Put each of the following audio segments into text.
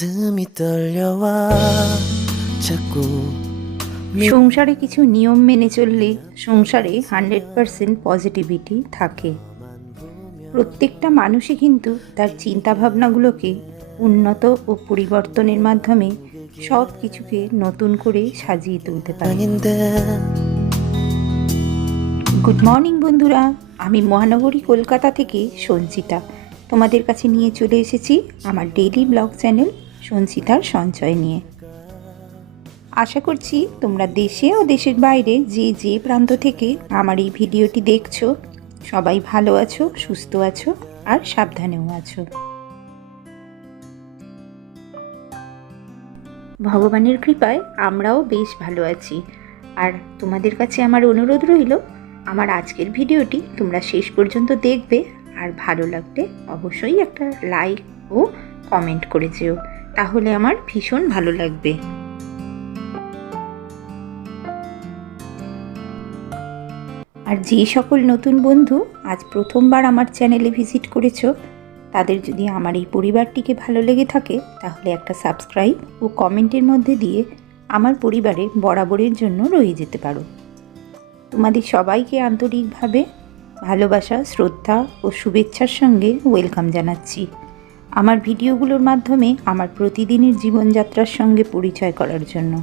가슴이 떨려와 자꾸 সংসারে কিছু নিয়ম মেনে চললে সংসারে হান্ড্রেড পারসেন্ট পজিটিভিটি থাকে প্রত্যেকটা মানুষই কিন্তু তার চিন্তাভাবনাগুলোকে উন্নত ও পরিবর্তনের মাধ্যমে সব কিছুকে নতুন করে সাজিয়ে তুলতে পারে 아닌데 গুড মর্নিং বন্ধুরা আমি মহানগরী কলকাতা থেকে সঞ্চিতা তোমাদের কাছে নিয়ে চলে এসেছি আমার ডেইলি ব্লগ চ্যানেল সঞ্চিতার সঞ্চয় নিয়ে। আশা করছি তোমরা দেশে ও দেশের বাইরে যে যে প্রান্ত থেকে আমার এই ভিডিওটি দেখছ, সবাই ভালো আছো, সুস্থ আছো আর সাবধানেও আছো। ভগবানের কৃপায় আমরাও বেশ ভালো আছি। আর তোমাদের কাছে আমার অনুরোধ রইল, আমার আজকের ভিডিওটি তোমরা শেষ পর্যন্ত দেখবে। আর ভালো লাগলে অবশ্যই একটা লাইক ও কমেন্ট করে যেও। তাহলে আমার ভীষণ ভালো লাগবে। আর যে সকল নতুন বন্ধু আজ প্রথমবার আমার চ্যানেলে ভিজিট করেছ, তাদের যদি আমার এই পরিবারটিকে ভালো লেগে থাকে, তাহলে একটা সাবস্ক্রাইব ও কমেন্টের মধ্যে দিয়ে আমার পরিবারে বরাবরের জন্য রয়ে যেতে পারো। তোমাদের সবাইকে আন্তরিকভাবে ভালোবাসা, শ্রদ্ধা ও শুভেচ্ছার সঙ্গে ওয়েলকাম জানাচ্ছি। আমার ভিডিওগুলোর মাধ্যমে আমার প্রতিদিনের জীবনযাত্রার সঙ্গে পরিচয় করার জন্য।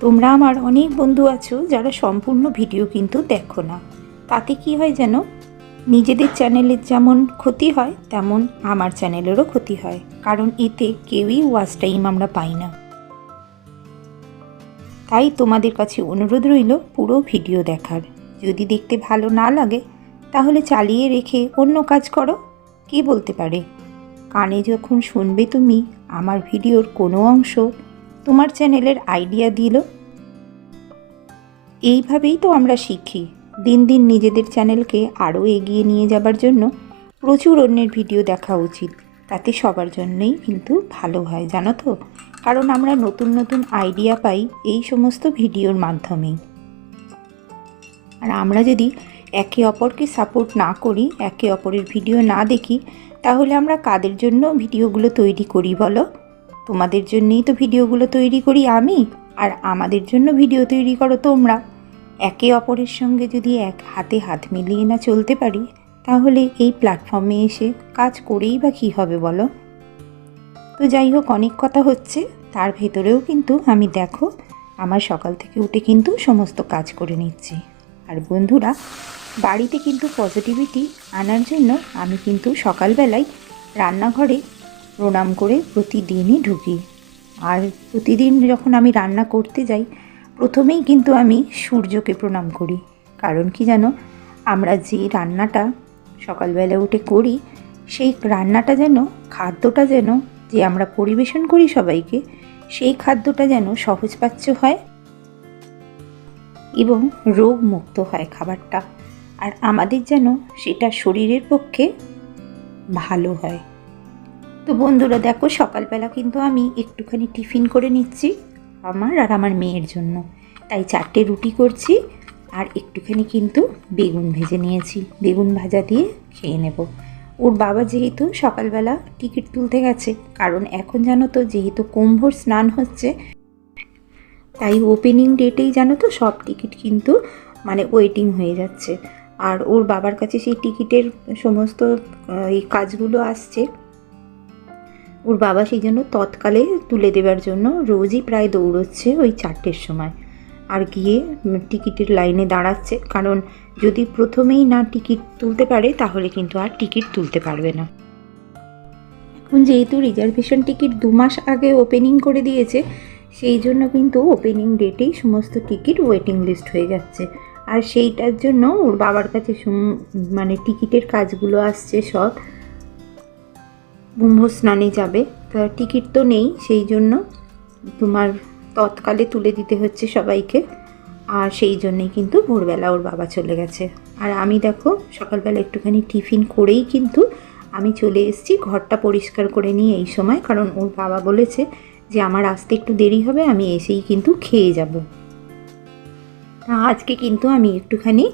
তোমরা আমার অনেক বন্ধু আছো যারা সম্পূর্ণ ভিডিও কিন্তু দেখো না। তাতে কি হয় যেন? নিজেদের চ্যানেলের যেমন ক্ষতি হয়, তেমন আমার চ্যানেলেরও ক্ষতি হয়। কারণ এতে কেউই ওয়াচ টাইম আমরা পাই না। তাই তোমাদের কাছে অনুরোধ রইল পুরো ভিডিও দেখার। যদি দেখতে ভালো না লাগে, তাহলে চালিয়ে রেখে অন্য কাজ করো। কে বলতে পারে? কানে যখন শুনবে তুমি আমার ভিডিওর কোনো অংশ, তোমার চ্যানেলের আইডিয়া দিল। এইভাবেই তো আমরা শিখি। দিন দিন নিজেদের চ্যানেলকে আরও এগিয়ে নিয়ে যাবার জন্য প্রচুর অন্যের ভিডিও দেখা উচিত। তাতে সবার জন্যই কিন্তু ভালো হয়, জানো তো? কারণ আমরা নতুন নতুন আইডিয়া পাই এই সমস্ত ভিডিওর মাধ্যমেই। আর আমরা যদি একে অপরকে সাপোর্ট না করি, একে অপরের ভিডিও না দেখি, তাহলে আমরা কাদের জন্য ভিডিওগুলো তৈরি করি বলো? তোমাদের জন্যেই তো ভিডিওগুলো তৈরি করি আমি, আর আমাদের জন্য ভিডিও তৈরি করো তোমরা। একে অপরের সঙ্গে যদি এক হাতে হাত মিলিয়ে না চলতে পারি, তাহলে এই প্ল্যাটফর্মে এসে কাজ করেই বা কী হবে বলো? তো যাই হোক, অনেক কথা হচ্ছে, তার ভেতরেও কিন্তু আমি দেখো, আমার সকাল থেকে উঠে কিন্তু সমস্ত কাজ করে নিচ্ছি। আর বন্ধুরা, বাড়িতে কিন্তু পজিটিভিটি আনার জন্য আমি কিন্তু সকালবেলায় রান্নাঘরে প্রণাম করে প্রতিদিনই ঢুকি। আর প্রতিদিন যখন আমি রান্না করতে যাই, প্রথমেই কিন্তু আমি সূর্যকে প্রণাম করি। কারণ কি জানো, আমরা যে রান্নাটা সকালবেলা উঠে করি, সেই রান্নাটা যেন, খাদ্যটা যেন যে আমরা পরিবেশন করি সবাইকে, সেই খাদ্যটা যেন সহজপাচ্য হয় এবং রোগমুক্ত হয় খাবারটা। আর আমাদের যেন সেটা শরীরের পক্ষে ভালো হয়। তো বন্ধুরা, দেখো সকালবেলা কিন্তু আমি একটুখানি টিফিন করে নিচ্ছি আমার আর আমার মেয়ের জন্য। তাই চারটে রুটি করছি আর একটুখানি কিন্তু বেগুন ভেজে নিয়েছি। বেগুন ভাজা দিয়ে খেয়ে নেব। ওর বাবা যেহেতু সকালবেলা টিকিট তুলতে গেছে, কারণ এখন জানো তো যেহেতু কুম্ভর স্নান হচ্ছে তাই ওপেনিং ডেটেই জানো তো, সব টিকিট কিন্তু মানে ওয়েটিং হয়ে যাচ্ছে। আর ওর বাবার কাছে সেই টিকিটের সমস্ত এই কাজগুলো আসছে। ওর বাবা সেই জন্য তৎকালে তুলে দেবার জন্য রোজই প্রায় দৌড়চ্ছে ওই চারটের সময়। আর গিয়ে টিকিটের লাইনে দাঁড়াচ্ছে। কারণ যদি প্রথমেই না টিকিট তুলতে পারে, তাহলে কিন্তু আর টিকিট তুলতে পারবে না। এখন যেহেতু রিজার্ভেশন টিকিট দু মাস আগে ওপেনিং করে দিয়েছে সেই জন্য কিন্তু ওপেনিং ডেটেই সমস্ত টিকিট ওয়েটিং লিস্ট হয়ে যাচ্ছে। আর সেইটার জন্য ওর বাবার কাছে মানে টিকিটের কাজগুলো আসছে সব। কুম্ভ স্নানে যাবে, তা টিকিট তো নেই, সেই জন্য তোমার তৎকালে তুলে দিতে হচ্ছে সবাইকে। আর সেই জন্যেই কিন্তু ভোরবেলা ওর বাবা চলে গেছে। আর আমি দেখো, সকালবেলা একটুখানি টিফিন করেই কিন্তু আমি চলে এসেছি, ঘরটা পরিষ্কার করে নিয়ে এই সময়, কারণ ওর বাবা বলেছে যে আমার আসতে একটু দেরি হবে, আমি এসেই কিন্তু খেয়ে যাব। আজকে কিন্তু আমি একটুখানি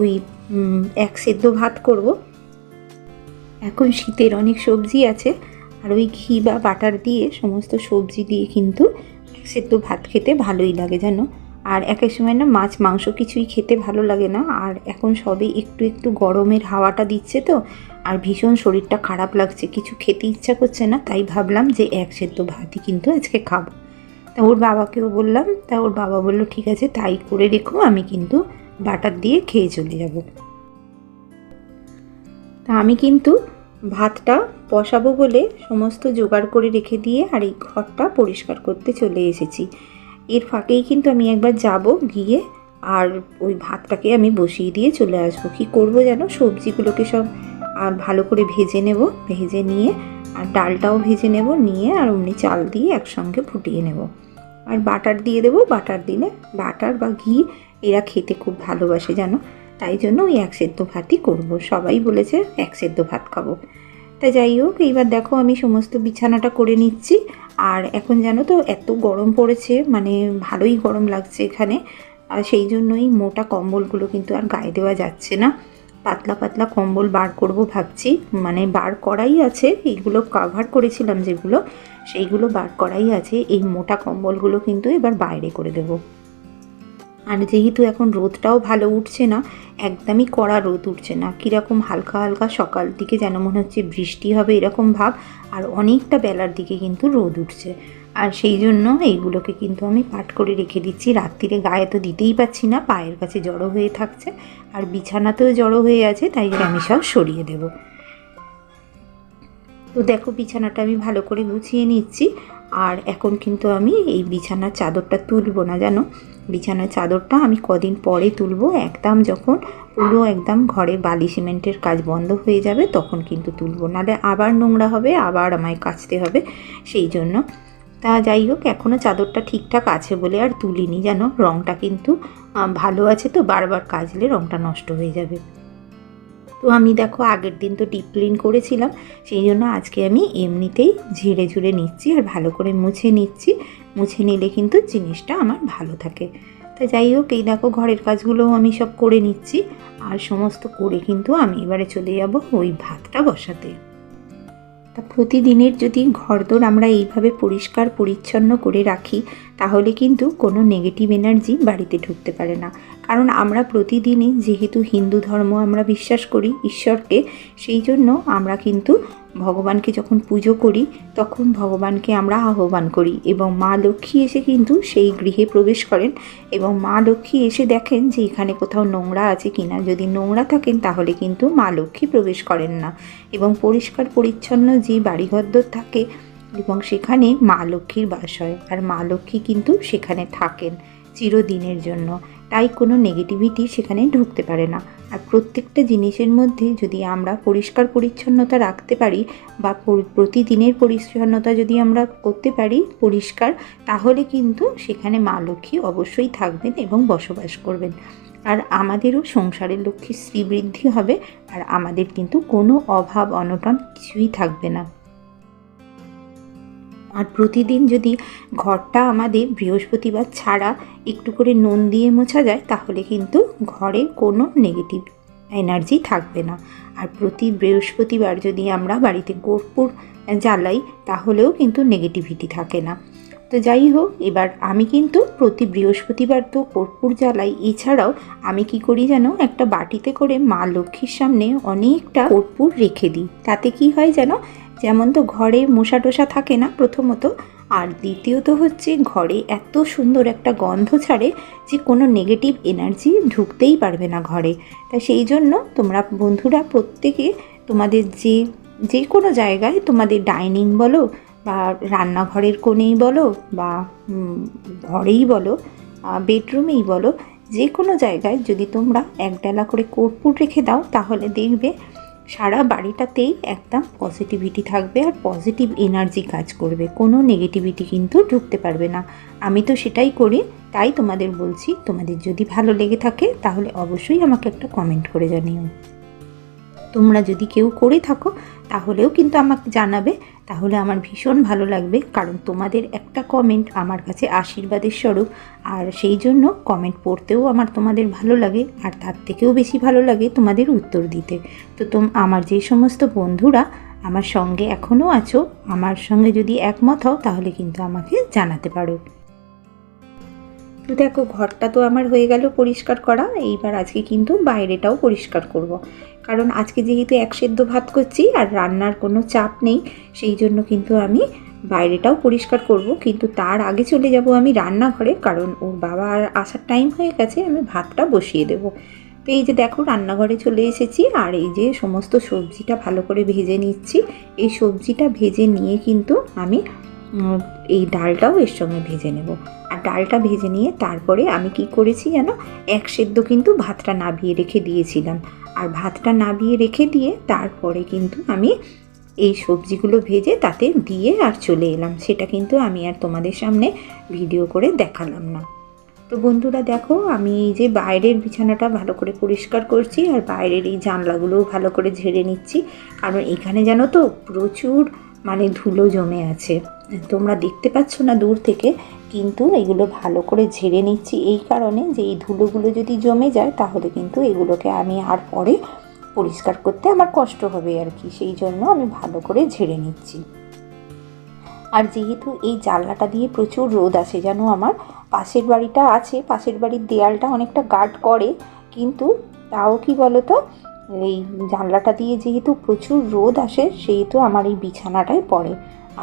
ওই এক সেদ্ধ ভাত করব। এখন শীতের অনেক সবজি আছে, আর ওই ঘি বা বাটার দিয়ে সমস্ত সবজি দিয়ে কিন্তু এক সেদ্ধ ভাত খেতে ভালোই লাগে, জানো? আর এক এক সময় না মাছ, মাংস কিছুই খেতে ভালো লাগে না, আর এখন সবে একটু একটু গরমের হাওয়াটা দিচ্ছে তো আর ভীষণ শরীরটা খারাপ লাগছে, কিছু খেতে ইচ্ছা করছে না, তাই ভাবলাম যে এক সেদ্ধ ভাতই কিন্তু আজকে খাব। তা ওর বাবাকেও বললাম, তা ওর বাবা বলল, ঠিক আছে, তাই করে রেখো, আমি কিন্তু বাটার দিয়ে খেয়ে চলে যাব। তা আমি কিন্তু ভাতটা বসাবো বলে সমস্ত জোগাড় করে রেখে দিয়ে আর এই ঘরটা পরিষ্কার করতে চলে এসেছি। এর ফাঁকেই কিন্তু আমি একবার যাব গিয়ে আর ওই ভাতটাকে আমি বসিয়ে দিয়ে চলে আসব। কি করব যেন সবজিগুলোকে সব আর ভালো করে ভেজে নেব। ভেজে নিয়ে আর ডালটাও ভেজে নেব, নিয়ে আর অমনি চাল দিয়ে একসঙ্গে ফুটিয়ে নেব। আর বাটার দিয়ে দেবো। বাটার দিলে বাটার বা ঘি এরা খেতে খুব ভালোবাসে, জানো? তাই জন্য ওই এক সেদ্ধ ভাতই করব। সবাই বলেছে এক সেদ্ধ ভাত খাব। তা যাই হোক, এইবার দেখো আমি সমস্ত বিছানাটা করে নিচ্ছি। আর এখন জানো তো, এত গরম পড়েছে মানে ভালোই গরম লাগছে এখানে। আর সেই জন্যই মোটা কম্বলগুলো কিন্তু আর গায়ে দেওয়া যাচ্ছে না। পাতলা পাতলা কম্বল বার করব ভাবছি। মানে বার করাই আছে, এইগুলো কাভার করেছিলাম যেগুলো, সেইগুলো বার করাই আছে। এই মোটা কম্বলগুলো কিন্তু এবার বাইরে করে দেবো। আর যেহেতু এখন রোদটাও ভালো উঠছে না, একদমই কড়া রোদ উঠছে না। কীরকম হালকা হালকা সকাল দিকে যেন মনে হচ্ছে বৃষ্টি হবে এরকম ভাব, আর অনেকটা বেলার দিকে কিন্তু রোদ উঠছে। আর সেই জন্য এইগুলোকে কিন্তু আমি পাট করে রেখে দিচ্ছি। রাত্রিরে গায়ে তো দিতেই পাচ্ছি না, পায়ের কাছে জড়ো হয়ে থাকছে আর বিছানাতেও জড়ো হয়ে আছে, তাই আমি সব সরিয়ে দেবো। তো দেখো বিছানাটা আমি ভালো করে গুছিয়ে নিচ্ছি আর এখন কিন্তু আমি এই বিছানার চাদরটা তুলবো না, জানো? বিছানার চাদরটা আমি কদিন পরে তুলবো। একদম যখন পুরো একদম ঘরে বালি সিমেন্টের কাজ বন্ধ হয়ে যাবে, তখন কিন্তু তুলবো। নাহলে আবার নোংরা হবে, আবার আমায় কাচতে হবে। সেই জন্য তা যাই হোক এখনও চাদরটা ঠিকঠাক আছে বলে আর তুলিনি যেন রঙটা কিন্তু ভালো আছে তো, বারবার কাচলে রঙটা নষ্ট হয়ে যাবে। তো আমি দেখো, আগের দিন তো ডিপ ক্লিন করেছিলাম, সেই জন্য আজকে আমি এমনিতেই ঝেড়ে ঝুড়ে নিচ্ছি আর ভালো করে মুছে নিচ্ছি। মুছে নিলে কিন্তু জিনিসটা আমার ভালো থাকে। তা যাই হোক, এই দেখো, ঘরের কাজগুলোও আমি সব করে নিচ্ছি। আর সমস্ত করে কিন্তু আমি এবারে চলে যাব ওই ভাতটা বসাতে। প্রতিদিনের যদি ঘরদোর আমরা এইভাবে পরিষ্কার, পরিচ্ছন্ন করে রাখি, তাহলে কিন্তু কোনো নেগেটিভ এনার্জি বাড়িতে ঢুকতে পারে না। কারণ আমরা প্রতিদিনই যেহেতু হিন্দু ধর্ম আমরা বিশ্বাস করি ঈশ্বরকে, সেই জন্য আমরা কিন্তু ভগবানকে যখন পুজো করি, তখন ভগবানকে আমরা আহ্বান করি এবং মা লক্ষ্মী এসে কিন্তু সেই গৃহে প্রবেশ করেন এবং মা লক্ষ্মী এসে দেখেন যে এখানে কোথাও নোংরা আছে কিনা। যদি নোংরা থাকেন তাহলে কিন্তু মা লক্ষ্মী প্রবেশ করেন না এবং পরিষ্কার পরিচ্ছন্ন যে বাড়িঘরদর থাকে এবং সেখানে মা লক্ষ্মীর বাস হয়। আর মা লক্ষ্মী কিন্তু সেখানে থাকেন চিরদিনের জন্য। তাই কোনো নেগেটিভিটি সেখানে ঢুকতে পারে না। আর প্রত্যেকটা জিনিসের মধ্যে যদি আমরা পরিষ্কার পরিচ্ছন্নতা রাখতে পারি বা প্রতিদিনের পরিচ্ছন্নতা যদি আমরা করতে পারি পরিষ্কার, তাহলে কিন্তু সেখানে মা লক্ষ্মী অবশ্যই থাকবেন এবং বসবাস করবেন। আর আমাদেরও সংসারের লক্ষ্মী শ্রীবৃদ্ধি হবে, আর আমাদের কিন্তু কোনো অভাব অনটন কিছুই থাকবে না। আর প্রতিদিন যদি ঘরটা আমাদের বৃহস্পতিবার ছাড়া একটু করে নুন দিয়ে মোছা যায়, তাহলে কিন্তু ঘরে কোনো নেগেটিভ এনার্জি থাকবে না। আর প্রতি বৃহস্পতিবার যদি আমরা বাড়িতে কর্পূর জ্বালাই, তাহলেও কিন্তু নেগেটিভিটি থাকে না। তো যাই হোক, এবার আমি কিন্তু প্রতি বৃহস্পতিবার তো কর্পূর জ্বালাই। এছাড়াও আমি কি করি যেন, একটা বাটিতে করে মা লক্ষ্মীর সামনে অনেকটা কর্পূর রেখে দিই। তাতে কি হয় যেন যেমন তো ঘরে মশা টশা থাকে না প্রথমত, আর দ্বিতীয়ত হচ্ছে ঘরে এত সুন্দর একটা গন্ধ ছাড়ে যে কোনো নেগেটিভ এনার্জি ঢুকতেই পারবে না ঘরে। তা সেই জন্য তোমরা বন্ধুরা প্রত্যেকে তোমাদের যে যে কোনো জায়গায় তোমাদের ডাইনিং বলো বা রান্নাঘরের কোণেই বলো বা ঘরেই বলো বেডরুমেই বলো, যে কোনো জায়গায় যদি তোমরা এক ডালা করে কর্পূর রেখে দাও তাহলে দেখবে সারা বাড়িটাতেই একদম পজিটিভিটি থাকবে আর পজিটিভ এনার্জি কাজ করবে। কোনো নেগেটিভিটি কিন্তু ঢুকতে পারবে না। আমি তো সেটাই করি, তাই তোমাদের বলছি, তোমাদের যদি ভালো লেগে থাকে তাহলে অবশ্যই আমাকে একটা কমেন্ট করে জানিও। তোমরা যদি কেউ করে থাকো তাহলেও কিন্তু আমাকে জানাবে, তাহলে আমার ভীষণ ভালো লাগবে। কারণ তোমাদের একটা কমেন্ট আমার কাছে আশীর্বাদের স্বরূপ। আর সেই জন্য কমেন্ট পড়তেও আমার তোমাদের ভালো লাগে, আর তার থেকেও বেশি ভালো লাগে তোমাদের উত্তর দিতে। তো তোম, আমার যে সমস্ত বন্ধুরা আমার সঙ্গে এখনও আছো, আমার সঙ্গে যদি একমত হও, তাহলে কিন্তু আমাকে জানাতে পারো। তো দেখো, ঘরটা তো আমার হয়ে গেল পরিষ্কার করা, এইবার আজকে কিন্তু বাইরেটাও পরিষ্কার করব। কারণ আজকে যেহেতু এক সেদ্ধ ভাত করছি আর রান্নার কোনো চাপ নেই, সেই জন্য কিন্তু আমি বাইরেটাও পরিষ্কার করব। কিন্তু তার আগে চলে যাব আমি রান্নাঘরে, কারণ ওর বাবার আসার টাইম হয়ে গেছে, আমি ভাতটা বসিয়ে দেবো। তো এই যে দেখো, রান্নাঘরে চলে এসেছি আর এই যে সমস্ত সবজিটা ভালো করে ভেজে নিচ্ছি। এই সবজিটা ভেজে নিয়ে কিন্তু আমি এই ডালটাও এর সঙ্গে ভেজে নেব। আর ডালটা ভেজে নিয়ে তারপরে আমি কি করেছি যেন এক সেদ্ধ কিন্তু ভাতটা নাবিয়ে রেখে দিয়েছিলাম। আর ভাতটা নাবিয়ে রেখে দিয়ে তারপরে কিন্তু আমি এই সবজিগুলো ভেজে তাতে দিয়ে আর চলে এলাম। সেটা কিন্তু আমি আর তোমাদের সামনে ভিডিও করে দেখালাম না। তো বন্ধুরা দেখো, আমি এই যে বাইরের বিছানাটা ভালো করে পরিষ্কার করছি আর বাইরের এই জানলাগুলোও ভালো করে ঝেড়ে নিচ্ছি। কারণ এখানে জানো তো প্রচুর মানে ধুলো জমে আছে। তোমরা দেখতে পাচ্ছ না দূর থেকে কিন্তু এগুলো ভালো করে ঝেড়ে নিচ্ছি এই কারণে যে এই ধুলোগুলো যদি জমে যায় তাহলে কিন্তু এগুলোকে আমি আর পরে পরিষ্কার করতে আমার কষ্ট হবে আর কি। সেই জন্য আমি ভালো করে ঝেড়ে নিচ্ছি। আর যেহেতু এই জানলাটা দিয়ে প্রচুর রোদ আসে যেন আমার, পাশের বাড়িটা আছে, পাশের বাড়ির দেয়ালটা অনেকটা গার্ড করে, কিন্তু তাও কি বলো তো এই জানলাটা দিয়ে যেহেতু প্রচুর রোদ আসে, সেহেতু আমার এই বিছানাটায় পড়ে।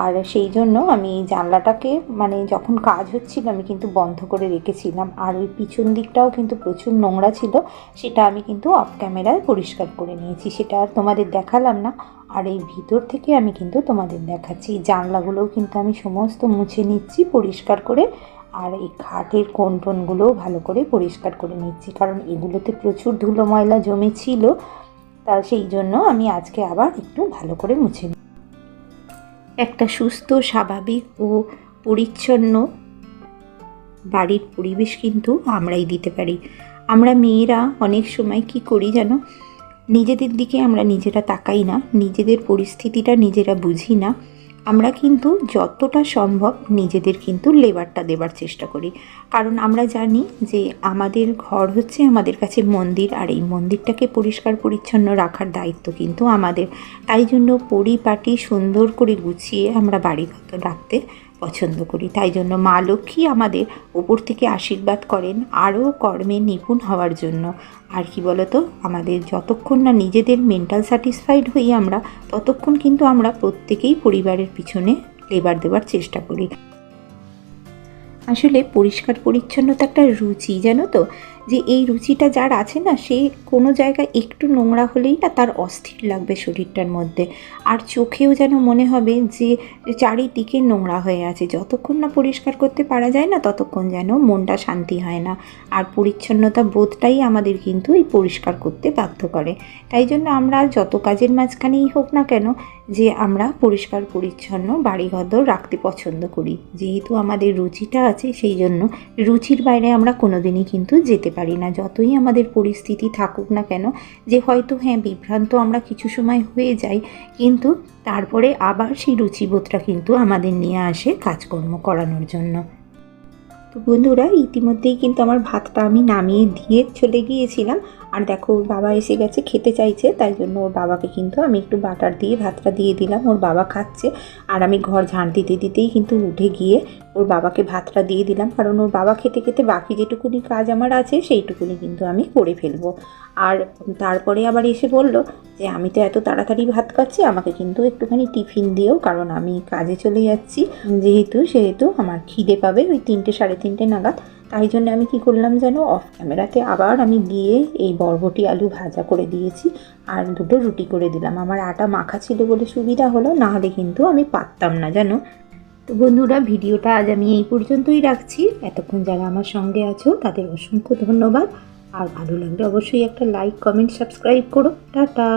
আর সেই জন্য আমি জানলাটাকে মানে যখন কাজ হচ্ছিল আমি কিন্তু বন্ধ করে রেখেছিলাম। আর ওই পিছন দিকটাও কিন্তু প্রচুর নোংরা ছিল, সেটা আমি কিন্তু অফ ক্যামেরায় পরিষ্কার করে নিয়েছি। সেটা আর তোমাদের দেখালাম না, আর এই ভিতর থেকে আমি কিন্তু তোমাদের দেখাচ্ছি। জানলাগুলোও কিন্তু আমি সমস্ত মুছে নিচ্ছি পরিষ্কার করে, আর এই খাটের কোন টোনগুলোও ভালো করে পরিষ্কার করে নিচ্ছি। কারণ এগুলোতে প্রচুর ধুলো ময়লা জমে ছিল তা সেই জন্য আমি আজকে আবার একটু ভালো করে মুছে একটা সুস্থ, স্বাভাবিক ও পরিচ্ছন্ন বাড়ির পরিবেশ কিন্তু আমরাই দিতে পারি। আমরা মেয়েরা অনেক সময় কি করি যেন নিজেদের দিকে আমরা নিজেরা তাকাই না, নিজেদের পরিস্থিতিটা নিজেরা বুঝি না। আমরা কিন্তু যতটা সম্ভব নিজেদের কিন্তু লেবারটা দেবার চেষ্টা করি। কারণ আমরা জানি যে আমাদের ঘর হচ্ছে আমাদের কাছে মন্দির, আর এই মন্দিরটাকে পরিষ্কার পরিচ্ছন্ন রাখার দায়িত্ব কিন্তু আমাদের। তাই জন্য পরিপাটি সুন্দর করে গুছিয়ে আমরা বাড়ি রাখতে পছন্দ করি। তাই জন্য মা লক্ষ্মী আমাদের ওপর থেকে আশীর্বাদ করেন আরও কর্মে নিপুণ হওয়ার জন্য। আর কি বলতো, আমাদের যতক্ষণ না নিজেদের মেন্টাল স্যাটিসফাইড হই আমরা, ততক্ষণ কিন্তু আমরা প্রত্যেকেই পরিবারের পিছনে লেবার দেওয়ার চেষ্টা করি। আসলে পরিষ্কার পরিচ্ছন্নতা একটা রুচি, জানো তো? যে এই রুচিটা যার আছে না, সে কোনো জায়গায় একটু নোংরা হলেই না তার অস্থির লাগবে শরীরটার মধ্যে। আর চোখেও যেন মনে হবে যে চারিদিকে নোংরা হয়ে আছে। যতক্ষণ না পরিষ্কার করতে পারা যায় না, ততক্ষণ যেন মনটা শান্তি হয় না। আর পরিচ্ছন্নতা বোধটাই আমাদের কিন্তু এই পরিষ্কার করতে বাধ্য করে। তাই জন্য আমরা যত কাজের মাঝখানেই হোক না কেন যে আমরা পরিষ্কার, পরিচ্ছন্ন বাড়িঘর রাখতে পছন্দ করি। যেহেতু আমাদের রুচিটা আছে, সেই জন্য রুচির বাইরে আমরা কোনোদিনই কিন্তু যেতে পারি না। যতই আমাদের পরিস্থিতি থাকুক না কেন, যে হয়তো হ্যাঁ বিভ্রান্ত আমরা কিছু সময় হয়ে যাই, কিন্তু তারপরে আবার সেই রুচিবোধটা কিন্তু আমাদের নিয়ে আসে কাজকর্ম করানোর জন্য। তো বন্ধুরা, ইতিমধ্যেই কিন্তু আমার ভাতটা আমি নামিয়ে দিয়ে চলে গিয়েছিলাম। আর দেখো, ওর বাবা এসে গেছে, খেতে চাইছে, তাই জন্য ওর বাবাকে কিন্তু আমি একটু বাটার দিয়ে, ভাতটা দিয়ে দিলাম। ওর বাবা খাচ্ছে আর আমি ঘর ঝাঁট দিতে দিতেই কিন্তু উঠে গিয়ে ওর বাবাকে ভাতটা দিয়ে দিলাম। কারণ ওর বাবা খেতে খেতে বাকি যেটুকুনি কাজ আমার আছে, সেইটুকুনি কিন্তু আমি করে ফেলব। আর তারপরে আবার এসে বলল যে, আমি তো এত তাড়াতাড়ি ভাত খাচ্ছি, আমাকে কিন্তু একটুখানি টিফিন দিও, কারণ আমি কাজে চলে যাচ্ছি। যেহেতু, সেহেতু আমার খিদে পাবে ওই তিনটে, সাড়ে তিনটে নাগাদ। তাই জন্য আমি কি করলাম যেন অফ ক্যামেরাতে আবার আমি গিয়ে এই বরবটি আলু ভাজা করে দিয়েছি আর দুটো রুটি করে দিলাম। আমার আটা মাখা ছিল বলে সুবিধা হলো, না হলে কিন্তু আমি পারতাম না, জানো? তো বন্ধুরা, ভিডিওটা আজ আমি এই পর্যন্তই রাখছি। এতক্ষণ যারা আমার সঙ্গে আছো, তাদের অসংখ্য ধন্যবাদ। আর ভালো লাগলে অবশ্যই একটা লাইক কমেন্ট সাবস্ক্রাইব করো। টাটা!